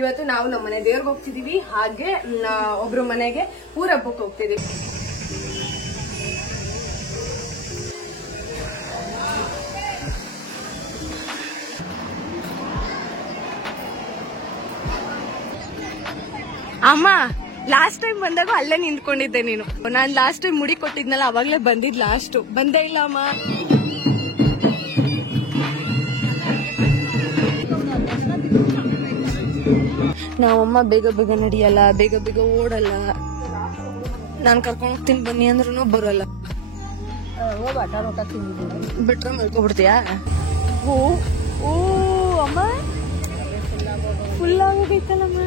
ಇವತ್ತು ನಾವು ನಮ್ಮ ಮನೆ ದೇವ್ರಿಗೆ ಹೋಗ್ತಿದೀವಿ, ಹಾಗೆ ಒಬ್ರು ಮನೆಗೆ ಊರ ಹಬ್ಬಕ್ಕೆ ಹೋಗ್ತಿದೀವಿ. ಅಮ್ಮ ಲಾಸ್ಟ್ ಟೈಮ್ ಬಂದಾಗ ಅಲ್ಲೇ ನಿಂತ್ಕೊಂಡಿದ್ದೆ ನೀನು. ನಾನ್ ಲಾಸ್ಟ್ ಟೈಮ್ ಮುಡಿ ಕೊಟ್ಟಿದ್ನಲ್ಲ ಅವಾಗ್ಲೇ ಬಂದಿದ್, ಲಾಸ್ಟ್ ಬಂದೇ ಇಲ್ಲ ಅಮ್ಮ. ನಾವಮ್ಮ ಬೇಗ ಬೇಗ ನಡಿಯಲ್ಲ, ಬೇಗ ಬೇಗ ಓಡಲ್ಲ. ನಾನ್ ಕರ್ಕೊಂಡ್ ಹೋಗ್ತೀನಿ ಬನ್ನಿ ಅಂದ್ರೂ ಬರಲ್ಲ. ಬಿಟ್ರೆ ಮಲ್ಕೊಬಿಡ್ತೀಯಾ? ಓ ಓ ಅಮ್ಮ ಫುಲ್ ಆಗೋಗೈತಲ್ಲಮ್ಮ.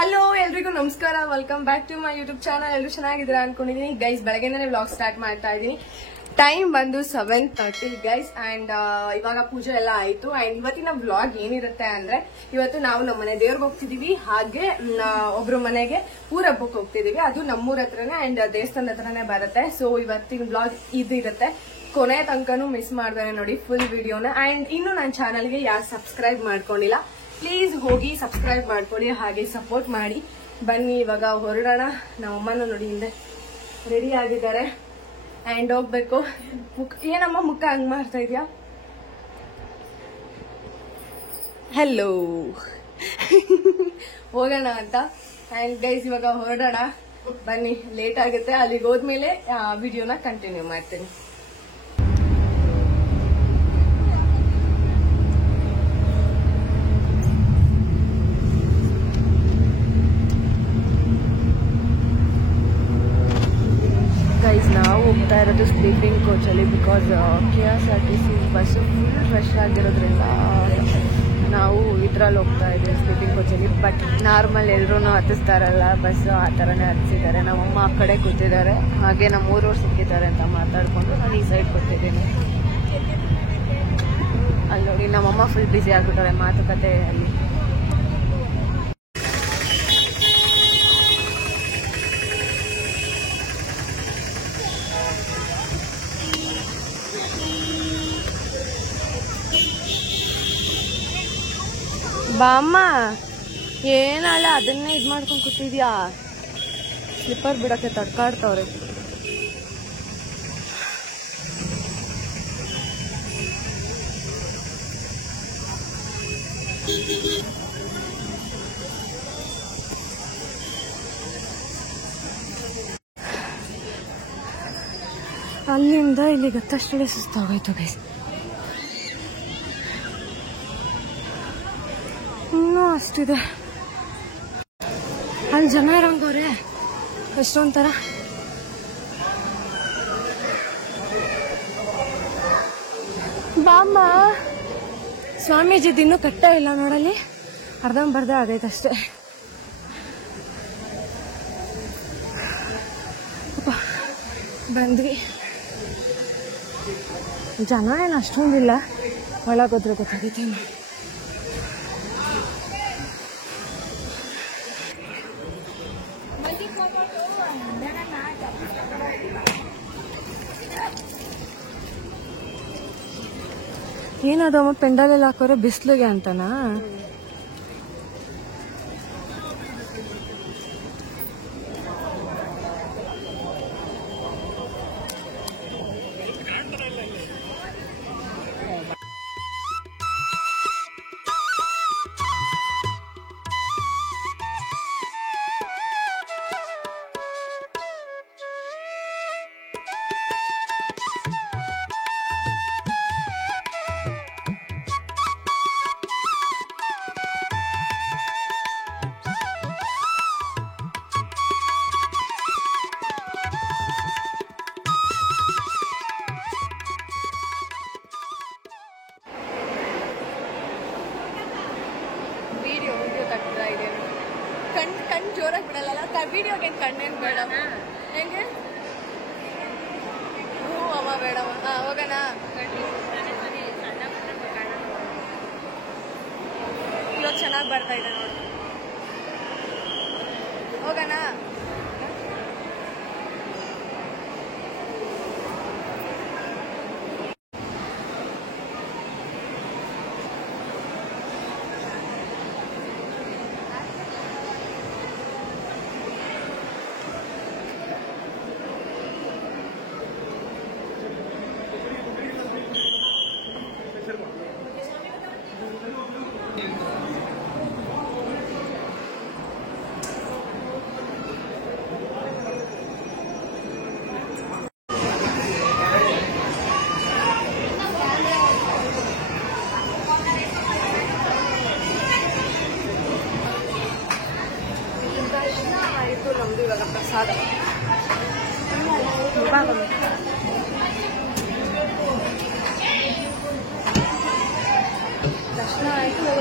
ಹಲೋ ಎಲ್ರಿಗೂ ನಮಸ್ಕಾರ, welcome back to my YouTube channel. ಎಲ್ಲರೂ ಚೆನ್ನಾಗಿದ್ದೀರಾ ಅನ್ಕೊಂಡಿದೀನಿ ಗೈಸ್. ಬೆಳಗ್ಗೆನೇ ವ್ಲಾಗ್ ಸ್ಟಾರ್ಟ್ ಮಾಡ್ತಾ ಇದ್ದೀನಿ. ಟೈಮ್ ಬಂದು 7:30 ಗೈಸ್. ಅಂಡ್ ಇವಾಗ ಪೂಜೆ ಎಲ್ಲ ಆಯ್ತು. ಅಂಡ್ ಇವತ್ತಿನ ವ್ಲಾಗ್ ಏನಿರುತ್ತೆ ಅಂದ್ರೆ, ಇವತ್ತು ನಾವು ನಮ್ಮ ಮನೆ ದೇವ್ರಿಗೆ ಹೋಗ್ತಿದೀವಿ, ಹಾಗೆ ಒಬ್ರು ಮನೆಗೆ ಊರ ಹಬ್ಬಕ್ಕೆ ಹೋಗ್ತಿದೀವಿ. ಅದು ನಮ್ಮೂರ ಹತ್ರನೇ ಅಂಡ್ ದೇವಸ್ಥಾನದ ಹತ್ರನೇ ಬರುತ್ತೆ. ಸೊ ಇವತ್ತಿನ ವ್ಲಾಗ್ ಇದು ಇರುತ್ತೆ. ಕೊನೆ ತನಕನೂ ಮಿಸ್ ಮಾಡ್ತಾರೆ ನೋಡಿ ಫುಲ್ ವಿಡಿಯೋನ. ಅಂಡ್ ಇನ್ನು ನನ್ನ ಚಾನಲ್ಗೆ ಯಾರು ಸಬ್ಸ್ಕ್ರೈಬ್ ಮಾಡ್ಕೊಂಡಿಲ್ಲ, ಪ್ಲೀಸ್ ಹೋಗಿ ಸಬ್ಸ್ಕ್ರೈಬ್ ಮಾಡ್ಕೊಳ್ಳಿ, ಹಾಗೆ ಸಪೋರ್ಟ್ ಮಾಡಿ. ಬನ್ನಿ ಇವಾಗ ಹೊರಡೋಣ. ನಮ್ಮಮ್ಮನೂ ನೋಡಿ ಹಿಂದೆ ರೆಡಿ ಆಗಿದ್ದಾರೆ ಅಂಡ್ ಹೋಗ್ಬೇಕು. ಏನಮ್ಮ ಮುಖ ಹಂಗ್ ಮಾಡ್ತಾ ಇದ್ಯಾ? ಹೆಲೋ ಹೋಗೋಣ ಅಂತ. ಅಂಡ್ ಗೈಸ್ ಇವಾಗ ಹೊರಡೋಣ ಬನ್ನಿ. ಲೇಟ್ ಆಗುತ್ತೆ, ಅಲ್ಲಿಗೆ ಹೋದ್ಮೇಲೆ ವಿಡಿಯೋನ ಕಂಟಿನ್ಯೂ ಮಾಡ್ತೀನಿ. ಗೈಸ್ ನಾವು ಹೋಗ್ತಾ ಇರೋದು ಸ್ಲೀಪಿಂಗ್ ಕೋಚಲ್ಲಿ, because KSRTC bus full rush ಆಗಿರೋದ್ರಿಂದ ನಾವು ಇದ್ರಲ್ಲಿ ಹೋಗ್ತಾ ಇದ್ದೀವಿ ಸ್ಲೀಪಿಂಗ್ ಕೋಚಲ್ಲಿ. ಬಟ್ ನಾರ್ಮಲ್ ಎಲ್ಲರೂ ಹತ್ತಿಸ್ತಾರಲ್ಲ ಬಸ್ಸು, ಆ ಥರನೇ ಹತ್ತಿಸಿದ್ದಾರೆ. ನಮ್ಮಮ್ಮ ಆ ಕಡೆ ಕೂತಿದ್ದಾರೆ, ಹಾಗೆ ನಮ್ಮ ಊರವ್ರು ಸಿಕ್ಕಿದ್ದಾರೆ ಅಂತ ಮಾತಾಡಿಕೊಂಡು ನಾನು ಈ ಸೈಡ್ ಕೂತಿದ್ದೀನಿ. ಅಲ್ಲಿ ನೋಡಿ ನಮ್ಮಮ್ಮ ಫುಲ್ ಬ್ಯುಸಿ ಆಗಿಬಿಟ್ಟಾರೆ ಮಾತುಕತೆ ಅಲ್ಲಿ. ಬಾಮ್ಮ ಏನಲ್ಲ ಅದನ್ನೇ ಇದು ಮಾಡ್ಕೊಂಡು ಕೂತಿದ್ಯಾ? ಸ್ಲಿಪ್ಪರ್ ಬಿಡಕ್ಕೆ ತಡ್ಕಾಡ್ತವ್ರೆ. ಅಲ್ಲಿಂದ ಇಲ್ಲಿಗೆ ಹತ್ತಷ್ಟೇ ಸುಸ್ತಾಗೋಯ್ತು ಗೈಸ್. ಇನ್ನೂ ಅಷ್ಟಿದೆ. ಅಲ್ಲಿ ಜನ ಇರಂಗವ್ರೆ ಎಷ್ಟೊಂಥರ. ಬಾಮ್ಮ ಸ್ವಾಮೀಜಿದು ಇನ್ನೂ ಕಟ್ಟೇ ಇಲ್ಲ ನೋಡಲ್ಲಿ, ಅರ್ಧಂಬರ್ಧ ಆಗೈತಷ್ಟೇ. ಬಂದ್ವಿ. ಜನ ಏನು ಅಷ್ಟೊಂದಿಲ್ಲ, ಒಳಗೋದ್ರೆ ಗೊತ್ತಾಗೈತೇನು. ಏನದಮ್ಮ ಪೆಂಡಾಲೆಲ್ಲ ಹಾಕೋರೆ ಬಿಸಿಲಿಗೆ ಅಂತನಾ? ವಿಡಿಯೋ ಕಟ್ತಾ ಇದೆ. ಕಣ್ ಜೋರಾಗಿ ಬಿಡಲ್ಲ ವಿಡಿಯೋಗೆ. ಕಣ್ಣೇನು ಬೇಡ ಹೆಂಗೆ? ಹ್ಞೂ ಅಮ್ಮ ಬೇಡಮ್ಮ. ಹೋಗೋಣ. ಇವಾಗ ಚೆನ್ನಾಗಿ ಬರ್ತಾ ಇದೆ ನೋಡಿ. ಹೋಗೋಣ.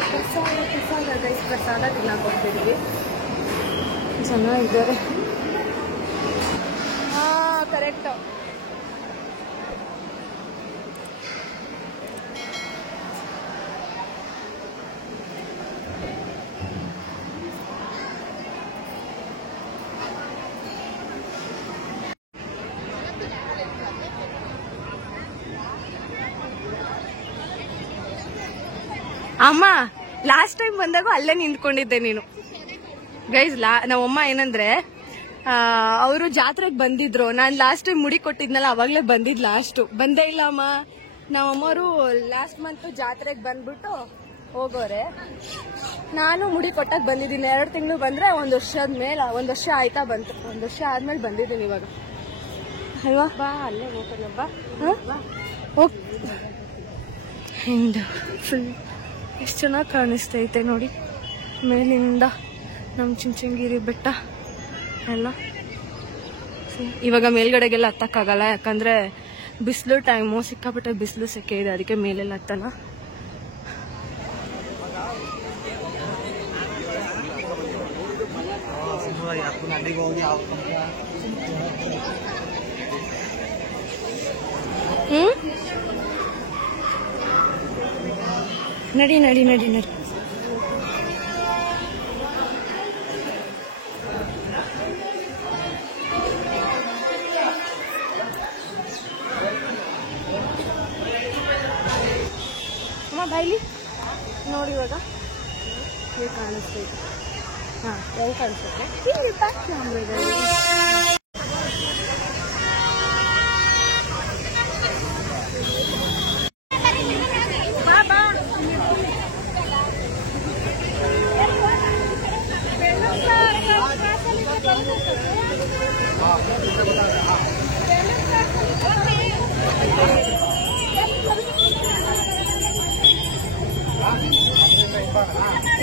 ಪ್ರಸಾದ ಗೈಸ್, ಪ್ರಸಾದ ತಿನ್ನಕ್ಕೆ ಹೋಗ್ತಿದ್ವಿ. ಜನ ಇದ್ದಾರೆ. ಕರೆಕ್ಟ್. ಅಮ್ಮ ಲಾಸ್ಟ್ ಟೈಮ್ ಬಂದಾಗ ಅಲ್ಲೇ ನಿಂತ್ಕೊಂಡಿದ್ದೆ ನೀನು. ಗೈಸ್ ನಮ್ಮಮ್ಮ ಏನಂದ್ರೆ ಅವರು ಜಾತ್ರೆಗೆ ಬಂದಿದ್ರು. ನಾನು ಲಾಸ್ಟ್ ಟೈಮ್ ಮುಡಿ ಕೊಟ್ಟಿದ್ನಲ್ಲ ಅವಾಗ್ಲೇ ಬಂದಿದ್. ಲಾಸ್ಟ್ ಬಂದೇ ಇಲ್ಲ ಅಮ್ಮ. ನಮ್ಮಮ್ಮರು ಲಾಸ್ಟ್ ಮಂತ್ ಜಾತ್ರೆಗೆ ಬಂದ್ಬಿಟ್ಟು ಹೋಗೋರೆ. ನಾನು ಮುಡಿ ಕೊಟ್ಟಕ್ ಬಂದಿದ್ದೀನಿ. 2 ತಿಂಗಳು ಬಂದ್ರೆ 1 ವರ್ಷದ ಮೇಲೆ, 1 ವರ್ಷ ಆಯ್ತಾ ಬಂತು. 1 ವರ್ಷ ಆದ್ಮೇಲೆ ಬಂದಿದ್ದೀನಿ ಇವಾಗ ಅಲ್ವಾ. ಬಾ ಅಲ್ಲೇ ಹೋಗೋಣಬ್ಬಾ. ಹಿಂದ ಫುಲ್ ಎಷ್ಟು ಚೆನ್ನಾಗಿ ಕಾಣಿಸ್ತೈತೆ ನೋಡಿ ಮೇಲಿಂದ ನಮ್ಮ ಚುಂಚನಗಿರಿ ಬೆಟ್ಟ ಎಲ್ಲ. ಇವಾಗ ಮೇಲ್ಗಡೆಗೆಲ್ಲ ಹತ್ತಕ್ಕಾಗಲ್ಲ, ಯಾಕಂದ್ರೆ ಬಿಸಿಲು ಟೈಮು, ಸಿಕ್ಕಾಪಟ್ಟೆ ಬಿಸಿಲು ಸೆಕೆ ಇದೆ, ಅದಕ್ಕೆ ಮೇಲೆಲ್ಲ ಹತ್ತಲ್ಲ. ನಡಿ ನಡಿ ನಡಿ ನಡಿ. ಅಮ್ಮ ಬಾಯ್ಲಿ ನೋಡಿ ಇವಾಗ ಹೇಗೆ ಕಾಣಿಸ್ತೈತೆ. ಹೆಂಗೆ ಕಾಣಿಸುತ್ತೆ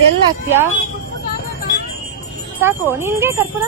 ಎಲ್ಲ ಹಾಕ್ತೀಯಾ? ಸಾಕು ನಿನ್ಗೆ ಕರ್ಪೂರ.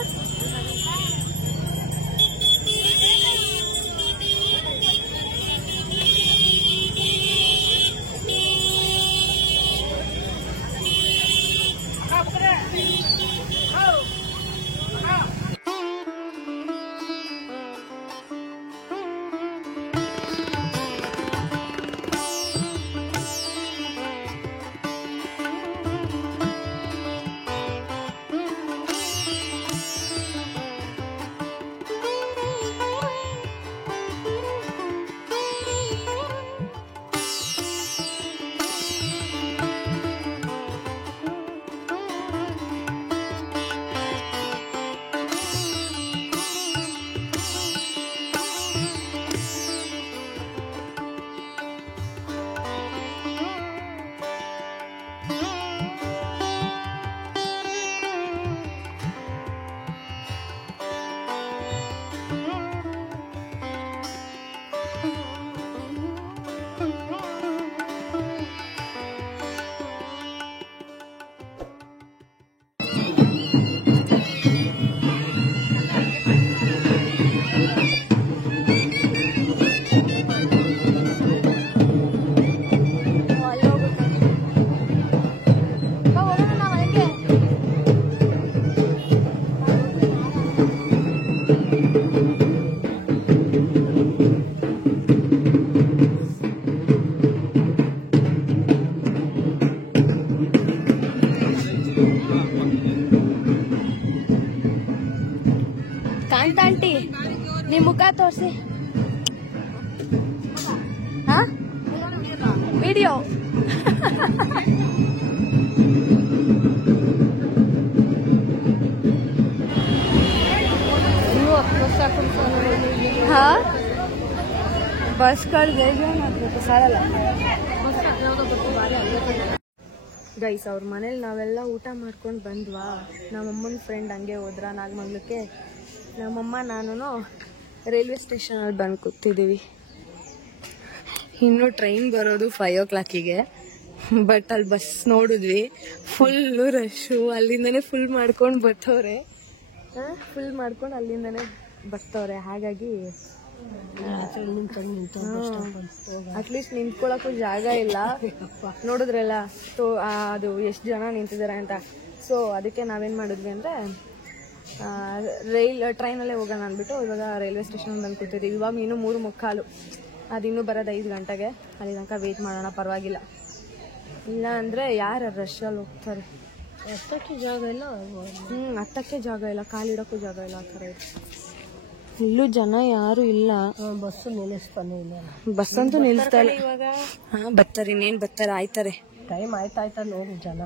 ಕಾಂತಾಂಟಿ ನಿಮ್ ಮುಖ ತೋರ್ಸಿ. ವಿಡಿಯೋ ಬಸ್ಗಳು ಸಾಲಲ್ಲ. ಗೈಸ್ ಅವ್ರ ಮನೇಲಿ ನಾವೆಲ್ಲ ಊಟ ಮಾಡ್ಕೊಂಡು ಬಂದ್ವಾ. ನಮ್ಮಮ್ಮನ ಫ್ರೆಂಡ್ ಹಂಗೆ ಹೋದ್ರ ನಾಗಮಂಗ್ಲಕ್ಕೆ. ನಮ್ಮಮ್ಮ ನಾನು ರೈಲ್ವೆ ಸ್ಟೇಷನಲ್ಲಿ ಬಂದು ಕೂತಿದ್ದೀವಿ. ಇನ್ನು ಟ್ರೈನ್ ಬರೋದು 5 o'clockಗೆ. ಬಟ್ ಅಲ್ಲಿ ಬಸ್ ನೋಡಿದ್ವಿ, ಫುಲ್ಲು ರಶ್ಶು. ಅಲ್ಲಿಂದನೇ ಫುಲ್ ಮಾಡ್ಕೊಂಡು ಬರ್ತವ್ರೆ. ಫುಲ್ ಮಾಡ್ಕೊಂಡು ಅಲ್ಲಿಂದನೇ ಬರ್ತಾವ್ರೆ. ಹಾಗಾಗಿ ಅಟ್ಲೀಸ್ಟ್ ನಿಂತ್ಕೊಳಕ್ಕೂ ಜಾಗ ಇಲ್ಲ ನೋಡಿದ್ರಲ್ಲ. ಅದು ಎಷ್ಟು ಜನ ನಿಂತಿದ್ದಾರೆ ಅಂತ. ಸೊ ಅದಕ್ಕೆ ನಾವೇನು ಮಾಡಿದ್ವಿ ಅಂದರೆ ಟ್ರೈನಲ್ಲೇ ಹೋಗೋಣ ಅಂದ್ಬಿಟ್ಟು ಇವಾಗ ರೈಲ್ವೆ ಸ್ಟೇಷನ್ ಬಂದು ಕೂತಿದ್ದೀವಿ. ಇವಾಗ ಇನ್ನೂ 3:45, ಅದಿನ್ನೂ ಬರೋದು 5 ಗಂಟೆಗೆ. ಅಲ್ಲಿ ತನಕ ವೆಯ್ಟ್ ಮಾಡೋಣ, ಪರವಾಗಿಲ್ಲ. ಇಲ್ಲ ಅಂದರೆ ಯಾರು ರಶಲ್ಲಿ ಹೋಗ್ತಾರೆ. ಹತ್ತಕ್ಕೆ ಜಾಗ ಇಲ್ಲ. ಹತ್ತಕ್ಕೆ ಜಾಗ ಇಲ್ಲ, ಕಾಲಿಡೋಕ್ಕೂ ಜಾಗ ಇಲ್ಲ. ಆ ಥರ ಇದೆ. ಇಲ್ಲೂ ಜನ ಯಾರು ಇಲ್ಲ. ಬಸ್ಸು ನಿಲ್ಲಿಸ್ತಾನೆ ಇಲ್ಲ. ಬಸ್ ಅಂತೂ ನಿಲ್ಲಿಸ್ತಾ ಇಲ್ಲ ಇವಾಗ. ಬರ್ತಾರೆ, ಇನ್ನೇನು ಬರ್ತಾರೆ, ಆಯ್ತಾರೆ. ಟೈಮ್ ಆಯ್ತಾ ನೋಡಿ ಜನ.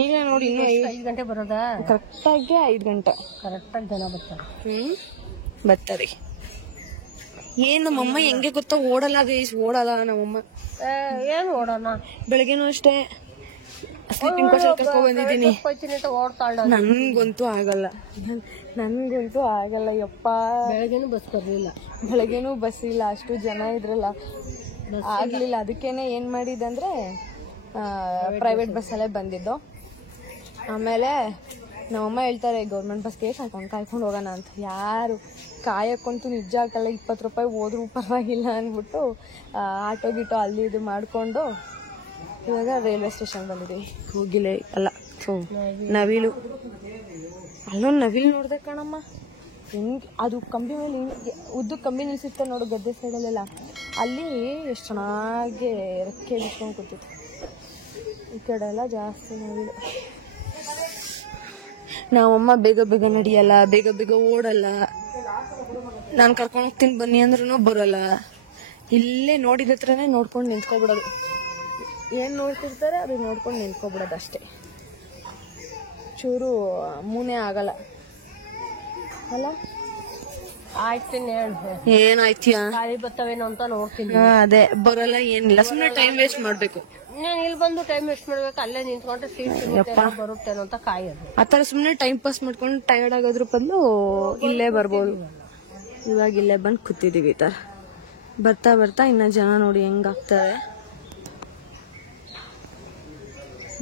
ಈಗ ನೋಡಿ ಇನ್ನೂ 5 ಗಂಟೆ ಬರೋದಾ? ಕರೆಕ್ಟಾಗಿ 5 ಗಂಟೆ ಕರೆಕ್ಟಾಗಿ ಜನ ಬರ್ತಾರೆ. ಬರ್ತಾರೆ. ಏನು ನಮ್ಮಮ್ಮ ಹೆಂಗೆ ಗೊತ್ತಾ, ಓಡಲ್ಲ ನಮ್ಮಮ್ಮ. ಏನು ಓಡೋಣ, ಬೆಳಗ್ಗೆನೂ ಅಷ್ಟೇ ಸ್ಲೀಪಿಂಗ್ ಕೋಚ್ ಕರ್ಕೊಂಡ್ ಬಂದಿದ್ದೀನಿ. ನನ್ಗಂತೂ ಆಗಲ್ಲ ಯಪ್ಪ. ಬೆಳಗ್ಗೆನೂ ಬಸ್ ಇಲ್ಲ, ಅಷ್ಟು ಜನ ಇದ್ರಲ್ಲ, ಆಗ್ಲಿಲ್ಲ. ಅದಕ್ಕೇನೆ ಏನ್ ಮಾಡಿದಂದ್ರೆ ಪ್ರೈವೇಟ್ ಬಸ್ಸಲ್ಲೇ ಬಂದಿದ್ದು. ಆಮೇಲೆ ನಮ್ಮಮ್ಮ ಹೇಳ್ತಾರೆ ಗೌರ್ಮೆಂಟ್ ಬಸ್ಗೆ ಕಾಯ್ಕೊಂಡು ಹೋಗೋಣ ಅಂತ. ಯಾರು ಕಾಯಕ್ಕಂತೂ ನಿಜ ಆಗಲ್ಲ. 20 ರೂಪಾಯಿ ಹೋದ್ರೂ ಪರವಾಗಿಲ್ಲ ಅಂದ್ಬಿಟ್ಟು ಆಟೋ ಗಿಟೋ ಅಲ್ಲಿ ಇದು ಮಾಡಿಕೊಂಡು ಇವಾಗ ರೈಲ್ವೆ ಸ್ಟೇಷನ್ ಬಂದಿದ್ದೀವಿ. ಹೋಗಿಲ್ಲ ಅಲ್ಲ, ನವಿಲು, ಅಲ್ಲೊಂದು ನವಿಲು ನೋಡ್ದೆ ಕಣಮ್ಮ. ಹೆಂಗೆ ಅದು ಕಂಬಿ ಮೇಲೆ ಉದ್ದು ಕಂಬಿ ನಿಲ್ಸಿರ್ತಾರೆ ನೋಡು ಗದ್ದೆ ಸೈಡಲ್ಲೆಲ್ಲ, ಅಲ್ಲಿ ಎಷ್ಟು ಚೆನ್ನಾಗಿ ರೆಕ್ಕೆ ಇಟ್ಕೊಂಡು ಕೂತಿತ್ತು. ಈ ಕಡೆ ಎಲ್ಲ ಜಾಸ್ತಿ ನವಿಲು. ನಾವಮ್ಮ ಬೇಗ ಬೇಗ ನಡಿಯಲ್ಲ, ಬೇಗ ಬೇಗ ಓಡಲ್ಲ. ನಾನು ಕರ್ಕೊಂಡು ಹೋಗ್ತೀನಿ ಬನ್ನಿ ಅಂದ್ರೂ ಬರಲ್ಲ. ಇಲ್ಲೇ ನೋಡಿದ ಹತ್ರನೇ ನೋಡ್ಕೊಂಡು ನಿಂತ್ಕೊಬಿಡೋದು. ಏನು ನೋಡ್ತಿರ್ತಾರೆ ಅದು ನೋಡ್ಕೊಂಡು ನಿಂತ್ಕೊಬಿಡೋದು ಅಷ್ಟೇ. ಚೂರು ಮೂನೇ ಆಗಲ್ಲ ಅಲ್ಲ. ಏನಾಯ್ತಿಯಾ? ಬರ್ತವೇನೋ ಅಂತ ನೋಡ್ತೀನಿ. ಅದೇ ಬರಲ್ಲ, ಏನಿಲ್ಲ, ಸುಮ್ಮನೆ ಟೈಮ್ ವೇಸ್ಟ್ ಮಾಡ್ಬೇಕು. ನಾನು ಇಲ್ಲಿ ಬಂದು ಟೈಮ್ ವೇಸ್ಟ್ ಮಾಡ್ಬೇಕು, ಅಲ್ಲೇ ನಿಂತ್ಕೊಂಡ್ರೆ ಸೀಟ್ ಬರುತ್ತೇನೋ ಅಂತ ಕಾಯೋದು. ಆತರ ಸುಮ್ಮನೆ ಟೈಮ್ ಪಾಸ್ ಮಾಡ್ಕೊಂಡು ಟಯರ್ಡ್ ಆಗೋದ್ರ ಬದಲು ಇಲ್ಲೇ ಬರ್ಬೋದು. ಇವಾಗ ಇಲ್ಲೇ ಬಂದು ಕೂತಿದೀವಿ. ಈ ತರ ಬರ್ತಾ ಬರ್ತಾ ಇನ್ನ ಜನ ನೋಡಿ ಹೆಂಗಾಗ್ತಾರೆ.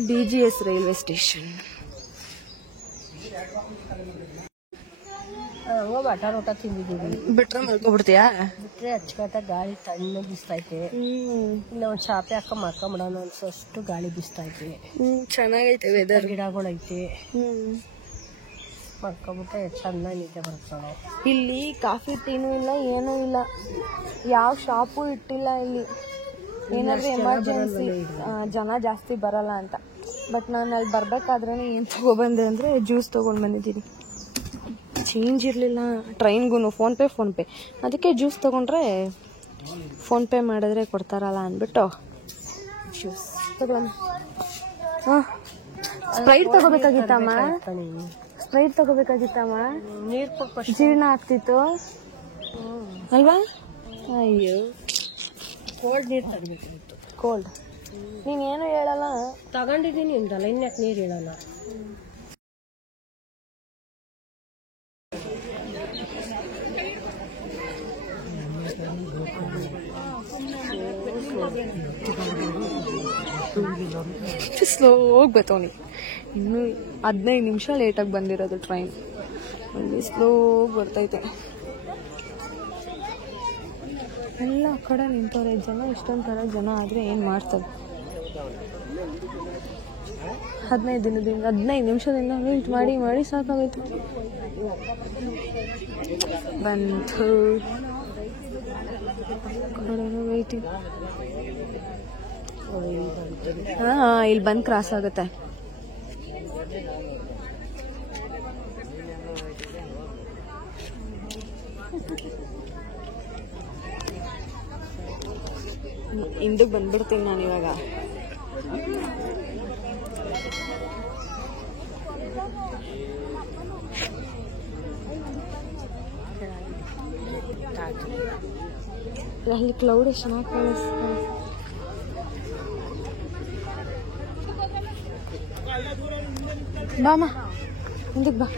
BGS railway station. ಬಟರ್ ಊಟ ತಿಂದಿದ್ದೀವಿ. ಬಿಟ್ರೆ ಮಲ್ಕೊಬಿಡ್ತೀಯಾ? ಬಿಟ್ರೆ ಅಚ್ಚುಕಟ್ಟಾಗಿ ಗಾಳಿ ತಣ್ಣ ಬಿಸ್ತೈತೆ. ಇಲ್ಲ ಒಂದ್ ಚಾಪೆ ಹಾಕ ಮಾಡ್ಕೊಂಬಿಡೋಣ ಅನ್ಸೋಷ್ಟು ಗಾಳಿ ಬಿಸ್ತೈತೆ. ಚೆನ್ನಾಗೈತೆ ವೆದರ್. ಗಿಡಗಳೈತೆ. ಮಾಡ್ಕೊಬಿಟ್ರೆ ಚೆನ್ನಾಗಿ ನಿದ್ದೆ ಬರ್ತಾಳೆ. ಇಲ್ಲಿ ಕಾಫಿ ಟೀನೂ ಇಲ್ಲ, ಏನೂ ಇಲ್ಲ, ಯಾವ ಶಾಪು ಇಟ್ಟಿಲ್ಲ ಇಲ್ಲಿ. ಏನಾದ್ರೂ ಎಮರ್ಜೆನ್ಸಿ ಜನ ಜಾಸ್ತಿ ಬರಲ್ಲ ಅಂತ. ಬಟ್ ನಾನು ಅಲ್ಲಿ ಬರ್ಬೇಕಾದ್ರೆ ಏನು ತಗೊಬಂದೆ ಅಂದರೆ ಜ್ಯೂಸ್ ತೊಗೊಂಡು ಬಂದಿದ್ದೀನಿ. ಚೇಂಜ್ ಇರಲಿಲ್ಲ ಟ್ರೈನ್ಗೂ. ಫೋನ್ ಪೇ ಅದಕ್ಕೆ ಜ್ಯೂಸ್ ತೊಗೊಂಡ್ರೆ ಫೋನ್ಪೇ ಮಾಡಿದ್ರೆ ಕೊಡ್ತಾರಲ್ಲ ಅಂದ್ಬಿಟ್ಟು ಜ್ಯೂಸ್ ತಗೊಂಡು. ಸ್ಪ್ರೈಟ್ ತಗೋಬೇಕಾಗಿತ್ತಮ್ಮ, ನೀರು ಜೀರ್ಣ ಆಗ್ತಿತ್ತು ಅಲ್ವಾ? ಅಯ್ಯೋ, ಕೋಲ್ಡ್ ನೀರು ತಗೋಬೇಕಿತ್ತು. ಕೋಲ್ಡ್ ನೀನೇನು ಹೇಳಲ್ಲ. ತಗೊಂಡಿದ್ದೀನಿ ಅಂತಲ್ಲ, ಇನ್ಯಾಕೆ ನೀರು ಹೇಳಲ್ಲ. ಸ್ಲೋ ಹೋಗಿ ಬರ್ತವನಿ. ಇನ್ನು 15 ನಿಮಿಷ ಲೇಟಾಗಿ ಬಂದಿರೋದು ಟ್ರೈನ್. ಅಲ್ಲಿ ಸ್ಲೋ ಬರ್ತೈತೆ. ಎಲ್ಲ ಕಡೆ ನಿಂತವ್ರೆ ಜನ. ಇಷ್ಟೊಂಥರ ಜನ ಆದರೆ ಏನು ಮಾಡ್ತಾರೆ? 15 ನಿಮಿಷದಿಂದ ವೇಟ್ ಮಾಡಿ ಸಾಕಾಗೋಯ್ತು. ಬಂತು ವೇಟಿಂಗ್. ಇಲ್ಲಿ ಬಂದು ಕ್ರಾಸ್ ಆಗುತ್ತೆ. ಹಿಂದಕ್ಕೆ ಬಂದ್ಬಿಡ್ತೀನಿ ನಾನು ಇವಾಗ. ಅಲ್ಲಿ ಕ್ಲೌಡ್ ಚೆನ್ನಾಗಿ ಕಾಣಿಸ್ತಾ. ಬಾಮ ಹಿಂದಕ್ಕೆ ಬಾ.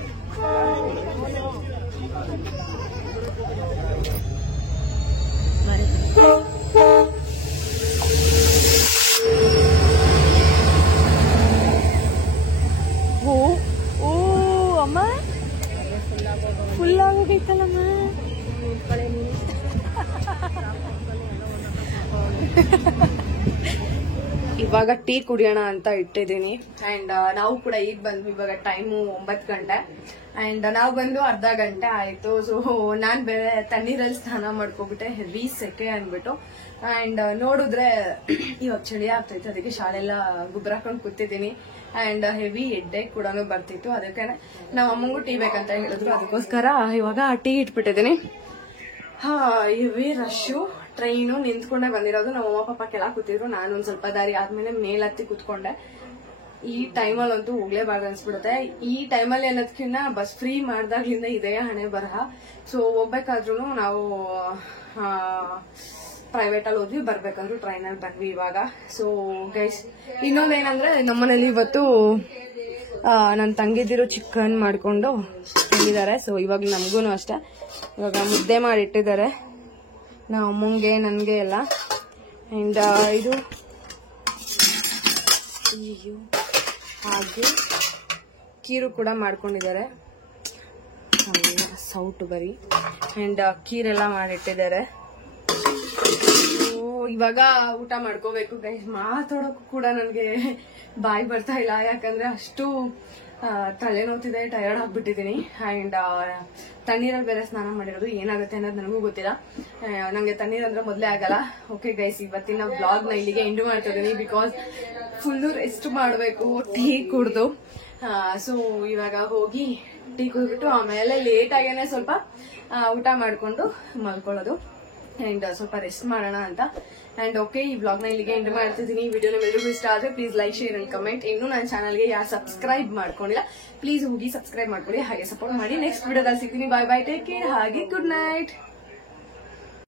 ಓ ಅಮ್ಮ, ಫುಲ್ ಆಗೋಗೈತಲ್ಲಮ್ಮ. ಇವಾಗ ಟೀ ಕುಡಿಯೋಣ ಅಂತ ಇಟ್ಟಿದ್ದೀನಿ. ಅಂಡ್ ನಾವು ಕೂಡ ಈಗ ಬಂದ್ವಿ. ಇವಾಗ ಟೈಮು 9 ಗಂಟೆ ಅಂಡ್ ನಾವು ಬಂದು ಅರ್ಧ ಗಂಟೆ ಆಯ್ತು. ಸೊ ನಾನ್ ಬೇರೆ ತಣ್ಣೀರಲ್ಲಿ ಸ್ನಾನ ಮಾಡ್ಕೊಬಿಟ್ಟೆ, ಹೆವಿ ಸೆಕೆ ಅನ್ಬಿಟ್ಟು. ಅಂಡ್ ನೋಡಿದ್ರೆ ಇವಾಗ ಚಳಿ ಆಗ್ತೈತೆ, ಅದಕ್ಕೆ ಶಾಲೆಲ್ಲ ಗುಬ್ರ ಹಾಕೊಂಡು ಕೂತಿದ್ದೀನಿ. ಅಂಡ್ ಹೆವಿ ಹೆಡ್ಡೇಕ್ ಕೂಡ ಬರ್ತಿತ್ತು, ಅದಕ್ಕೆ ನಮ್ಮ ಅಮ್ಮಂಗೂ ಟೀ ಬೇಕಂತ ಹೇಳಿದ್ರು, ಅದಕ್ಕೋಸ್ಕರ ಇವಾಗ ಟೀ ಇಟ್ಬಿಟ್ಟಿದ್ದೀನಿ. ಹೆವಿ ರಶ್ಶು, ಟ್ರೈನು ನಿಂತ್ಕೊಂಡೆ ಬಂದಿರೋದು. ನಮ್ಮ ಅಮ್ಮ ಪಾಪ ಕೆಳಗೆ ಕೂತಿದ್ರು, ನಾನು ಒಂದ್ ಸ್ವಲ್ಪ ದಾರಿ ಆದ್ಮೇಲೆ ಮೇಲತ್ತಿ ಕೂತ್ಕೊಂಡೆ. ಈ ಟೈಮಲ್ಲಂತೂ ಹೋಗ್ಲೇಬಾರ್ದು ಅನ್ಸ್ಬಿಡುತ್ತೆ. ಈ ಟೈಮಲ್ಲಿ ಅನ್ನೋದಕ್ಕಿಂತ ಬಸ್ ಫ್ರೀ ಮಾಡ್ದಾಗ್ಲಿಂದ ಇದೇ ಹಣೆ ಬರಹ. ಸೊ ಹೋಗ್ಬೇಕಾದ್ರೂ ನಾವು ಪ್ರೈವೇಟ್ ಅಲ್ಲಿ ಹೋದ್ವಿ, ಬರ್ಬೇಕಾದ್ರೂ ಟ್ರೈನಲ್ಲಿ ಬಂದ್ವಿ ಇವಾಗ. ಸೊ ಗೈಸ್, ಇನ್ನೊಂದೇನಂದ್ರೆ ನಮ್ಮನೇಲಿ ಇವತ್ತು ನನ್ನ ತಂಗಿದಿರು ಚಿಕನ್ ಮಾಡ್ಕೊಂಡು ತಿಂದಿದ್ದಾರೆ. ಸೊ ಇವಾಗ ನಮಗೂ ಅಷ್ಟೇ ಇವಾಗ ಮುದ್ದೆ ಮಾಡಿಟ್ಟಿದ್ದಾರೆ, ನಾವು ಅಮ್ಮಂಗೆ ನನಗೆ ಎಲ್ಲ. ಅಂಡ್ ಇದು ಹಾಗೆ ಕೀರು ಕೂಡ ಮಾಡ್ಕೊಂಡಿದ್ದಾರೆ, ಸೌಟು ಬರೀ. ಅಂಡ್ ಕೀರೆಲ್ಲ ಮಾಡಿಟ್ಟಿದ್ದಾರೆ. ಇವಾಗ ಊಟ ಮಾಡ್ಕೋಬೇಕು ಗೈಸ್. ಮಾತಾಡೋಕು ಕೂಡ ನನಗೆ ಬಾಯಿ ಬರ್ತಾ ಇಲ್ಲ, ಯಾಕಂದ್ರೆ ಅಷ್ಟು ತಲೆನೋತಿದೆ, ಟಯರ್ಡ್ ಆಗ್ಬಿಟ್ಟಿದ್ದೀನಿ. ಅಂಡ್ ತಣ್ಣೀರಲ್ಲಿ ಬೇರೆ ಸ್ನಾನ ಮಾಡಿರೋದು, ಏನಾಗುತ್ತೆ ಅನ್ನೋದು ನನಗೂ ಗೊತ್ತಿಲ್ಲ. ನಂಗೆ ತಣ್ಣೀರ್ ಅಂದ್ರೆ ಮೊದಲೇ ಆಗಲ್ಲ. ಓಕೆ ಗೈಸ್, ಇವತ್ತಿನ ಬ್ಲಾಗ್ ನ ಇಲ್ಲಿಗೆ ಎಂಡ್ ಮಾಡ್ತಾ ಇದೀನಿ, ಬಿಕಾಸ್ ಫುಲ್ಲು ರೆಸ್ಟ್ ಮಾಡಬೇಕು ಟೀ ಕುಡ್ದು. ಸೊ ಇವಾಗ ಹೋಗಿ ಟೀ ಕುಡ್ಬಿಟ್ಟು ಆಮೇಲೆ ಲೇಟ್ ಆಗೇನೆ ಸ್ವಲ್ಪ ಊಟ ಮಾಡ್ಕೊಂಡು ಮಲ್ಕೊಳ್ಳೋದು ಅಂಡ್ ಸ್ವಲ್ಪ ರೆಸ್ಟ್ ಮಾಡೋಣ ಅಂತ. ಅಂಡ್ ಓಕೆ, ಈ ಬ್ಲಾಗ್ ನ ಇಲ್ಲಿಗೆ ಎಂಡ್ ಮಾಡ್ತಿದ್ದೀನಿ. ಈ ವಿಡಿಯೋ ನಿಮ್ಮೆಲ್ಲರಿಗೂ ಇಷ್ಟ ಆದ್ರೆ please like, share and comment. ಇನ್ನು ನನ್ನ ಚಾನಲ್ಗೆ ಯಾರು ಸಬ್ಸ್ಕ್ರೈಬ್ ಮಾಡ್ಕೊಂಡಿಲ್ಲ ಪ್ಲೀಸ್ ಹೋಗಿ ಸಬ್ಸ್ಕ್ರೈಬ್ ಮಾಡ್ಕೊಳ್ಳಿ, ಹಾಗೆ ಸಪೋರ್ಟ್ ಮಾಡಿ. ನೆಕ್ಸ್ಟ್ ವಿಡಿಯೋದಲ್ಲಿ ಸಿಗ್ತೀನಿ. ಬಾಯ್ ಬಾಯ್, ಟೇಕ್ ಕೇರ್, ಹಾಗೆ ಗುಡ್ ನೈಟ್.